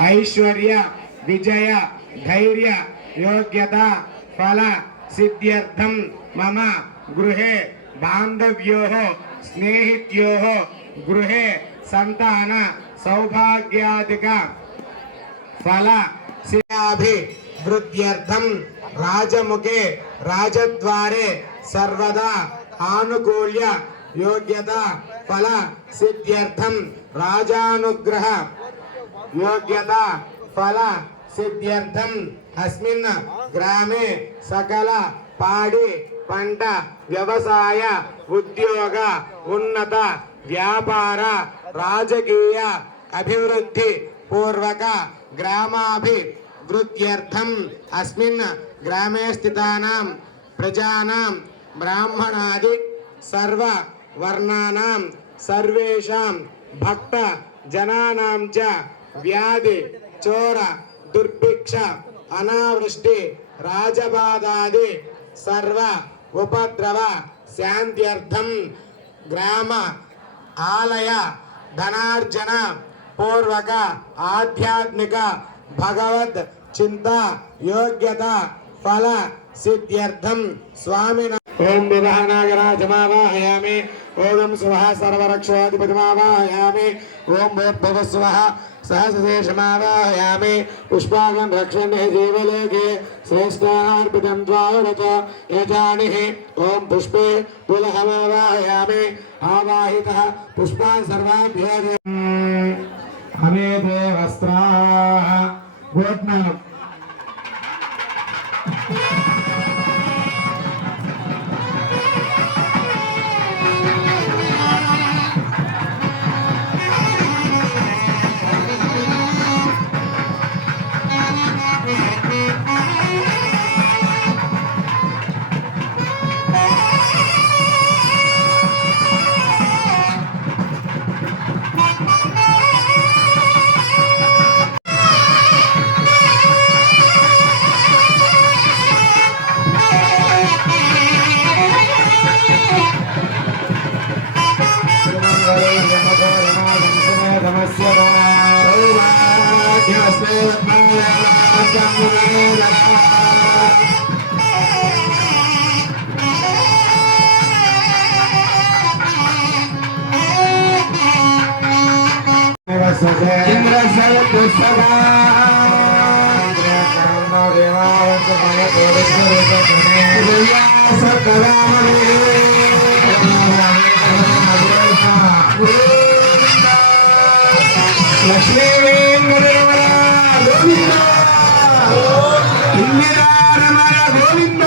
ऐश्वर्य विजय धैर्य योग्यता फल सिद्ध्यर्थम मम गृहे बांधव्योः स्नेहित्योः गृहे संतान सौभाग्यादिक फल सिद्ध्यर्थम राजमुखे राजद्वारे सर्वदा आनुकूल्य योग्यता फल सिद्ध्यर्थम राजानुग्रह योग्यता फल सिद्ध्यर्थम अस्मिन् ग्रामे सकल पाड़ी पंट व्यवसाय उद्योग उन्नत व्यापार राजकीय अभिवृद्धि पूर्वक ग्रामाभिवृद्ध्यर्थम अस्मिन् ग्रामे स्थितानां प्रजानां ब्राह्मणादि सर्व वर्णानां सर्वेषां भक्त जनानां च व्याधि चोर दुर्भिक्ष अनावृष्टि राजबाधादि सर्व उपद्रव शांत्यर्थम ग्राम आलय धनार्जन पूर्वक आध्यात्मिक भगवत चिंता योग्यता फल सिद्ध्यर्थम स्वामिना ओम विवाहनागराजमावाहयामि ओम स्वः सर्वरक्षाधिपतिमावाहयामि ओम भूर्भुवस्वः सहस्रशेषमावाहयामि पुष्पागं रक्षणे जीवलोके श्रेष्ठार्पितं द्वारत यजानिः ओम पुष्पे पुलहमावाहयामि आवाहितः पुष्पान् सर्वाभ्यो हमेते वस्त्राः गोत्मनम् लक्ष्मी गोविंद